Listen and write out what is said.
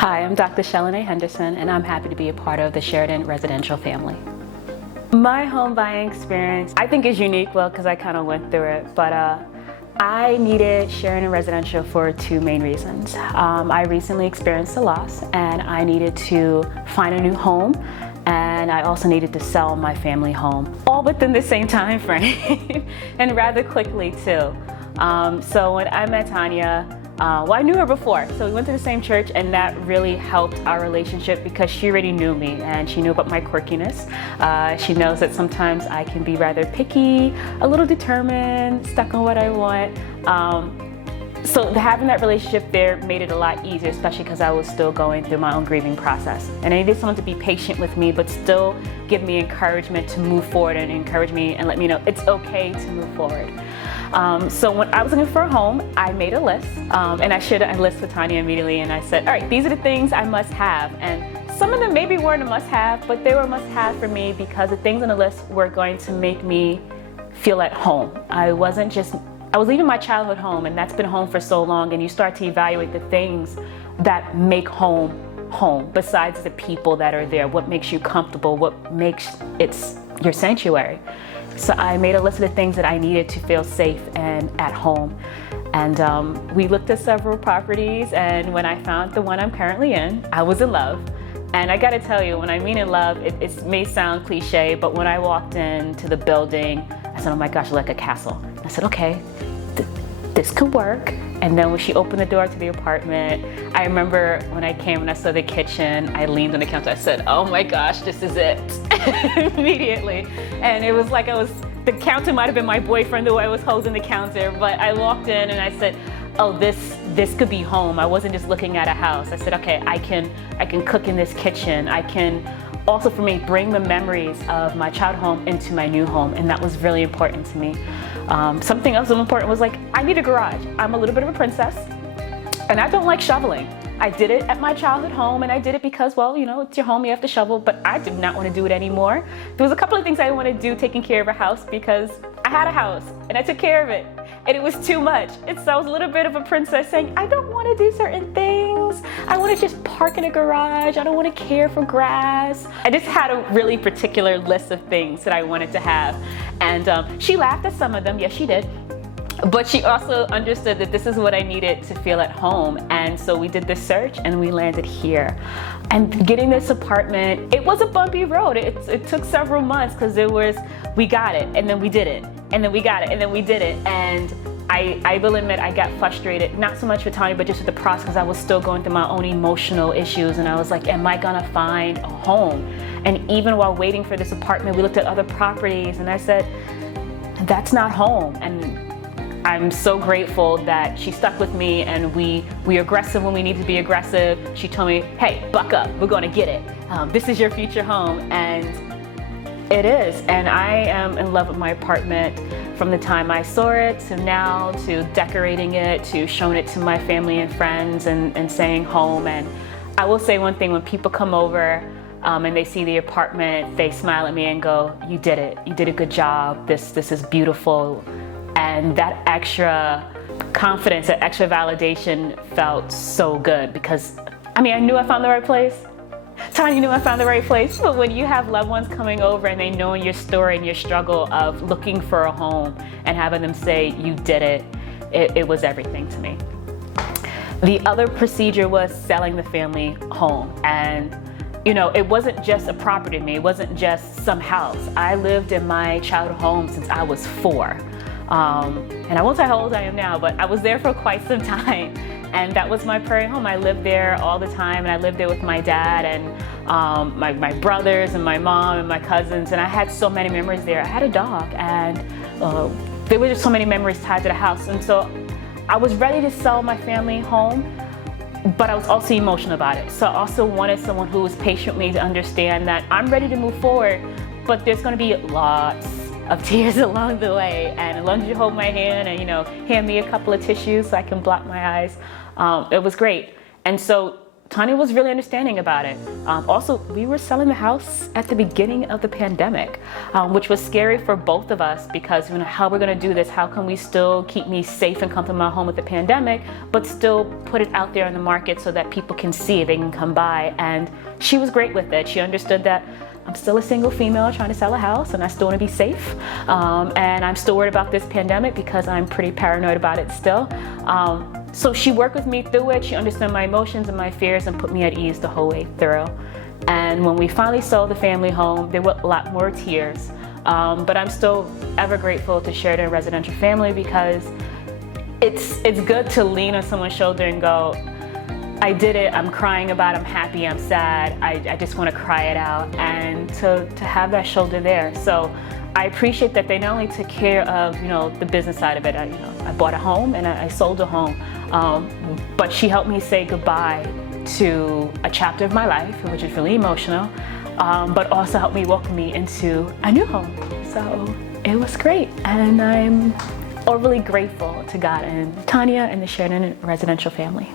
Hi, I'm Dr. Shellana Henderson, and I'm happy to be a part of the Sheridan residential family. My home buying experience, I think, is unique, because I kind of went through it, but I needed Sheridan residential for two main reasons. I recently experienced a loss, and I needed to find a new home, and I also needed to sell my family home, all within the same time frame, and rather quickly too. So when I met Tanya, I knew her before, so we went to the same church, and that really helped our relationship because she already knew me and she knew about my quirkiness. She knows that sometimes I can be rather picky, a little determined, stuck on what I want. So having that relationship there made it a lot easier, especially because I was still going through my own grieving process. And I needed someone to be patient with me, but still give me encouragement to move forward and encourage me and let me know it's okay to move forward. So when I was looking for a home, I made a list, and I shared a list with Tanya immediately, and I said, all right, these are the things I must have. And some of them maybe weren't a must-have, but they were a must-have for me because the things on the list were going to make me feel at home. I was leaving my childhood home, and that's been home for so long, and you start to evaluate the things that make home home, besides the people that are there, what makes you comfortable, what makes it your sanctuary. So I made a list of the things that I needed to feel safe and at home. And we looked at several properties, and when I found the one I'm currently in, I was in love. And I gotta tell you, when I mean in love, it may sound cliche, but when I walked into the building, I said, oh my gosh, like a castle. I said, okay, this could work. And then when she opened the door to the apartment, I remember when I came and I saw the kitchen, I leaned on the counter, I said, oh my gosh, this is it, immediately. And it was like the counter might have been my boyfriend the way I was holding the counter, but I walked in and I said, oh, this could be home. I wasn't just looking at a house. I said, okay, I can cook in this kitchen. I can also, for me, bring the memories of my childhood home into my new home, and that was really important to me. Something else that was important was I need a garage. I'm a little bit of a princess, and I don't like shoveling. I did it at my childhood home, and I did it because, well, it's your home, you have to shovel, but I did not want to do it anymore. There was a couple of things I wanted to do taking care of a house because I had a house, and I took care of it, and it was too much. And so I was a little bit of a princess saying, I don't want to do certain things. I want to just park in a garage. I don't want to care for grass. I just had a really particular list of things that I wanted to have. And she laughed at some of them. Yes, she did. But she also understood that this is what I needed to feel at home. And so we did this search and we landed here. And getting this apartment, it was a bumpy road. It took several months because we got it, and then we did it, and then we got it, and then we did it. And I will admit I got frustrated, not so much with Tanya, but just with the process because I was still going through my own emotional issues. And I was like, am I gonna find a home? And even while waiting for this apartment, we looked at other properties, and I said, that's not home. And I'm so grateful that she stuck with me, and we aggressive when we need to be aggressive. She told me, hey, buck up, we're gonna get it. This is your future home, and it is. And I am in love with my apartment from the time I saw it to now, to decorating it, to showing it to my family and friends and saying home. And I will say one thing, when people come over and they see the apartment, they smile at me and go, you did it, you did a good job, this is beautiful. And that extra confidence, that extra validation felt so good because, I knew I found the right place. Tanya knew I found the right place. But when you have loved ones coming over and they know your story and your struggle of looking for a home and having them say, you did it, it was everything to me. The other procedure was selling the family home. And it wasn't just a property to me. It wasn't just some house. I lived in my childhood home since I was 4. And I won't say how old I am now, but I was there for quite some time. And that was my prairie home. I lived there all the time, and I lived there with my dad and my brothers and my mom and my cousins. And I had so many memories there. I had a dog, and there were just so many memories tied to the house. And so I was ready to sell my family home, but I was also emotional about it. So I also wanted someone who was patient with me to understand that I'm ready to move forward, but there's gonna be lots of tears along the way. And as long as you hold my hand and, hand me a couple of tissues so I can block my eyes, it was great. And so Tanya was really understanding about it. Also, we were selling the house at the beginning of the pandemic, which was scary for both of us because, you know, how we're gonna do this? How can we still keep me safe and comfortable in my home with the pandemic, but still put it out there in the market so that people can see it, they can come by? And she was great with it. She understood that I'm still a single female trying to sell a house and I still want to be safe. And I'm still worried about this pandemic because I'm pretty paranoid about it still. So she worked with me through it. She understood my emotions and my fears and put me at ease the whole way through. And when we finally sold the family home, there were a lot more tears. But I'm still ever grateful to Sheridan Residential Family because it's good to lean on someone's shoulder and go, I did it, I'm crying about it, I'm happy, I'm sad, I just want to cry it out, and to have that shoulder there. So I appreciate that they not only took care of, you know, the business side of it. I bought a home and I sold a home, but she helped me say goodbye to a chapter of my life, which is really emotional, but also helped me welcome me into a new home. So it was great, and I'm overly grateful to God and Tanya and the Sheridan Residential Family.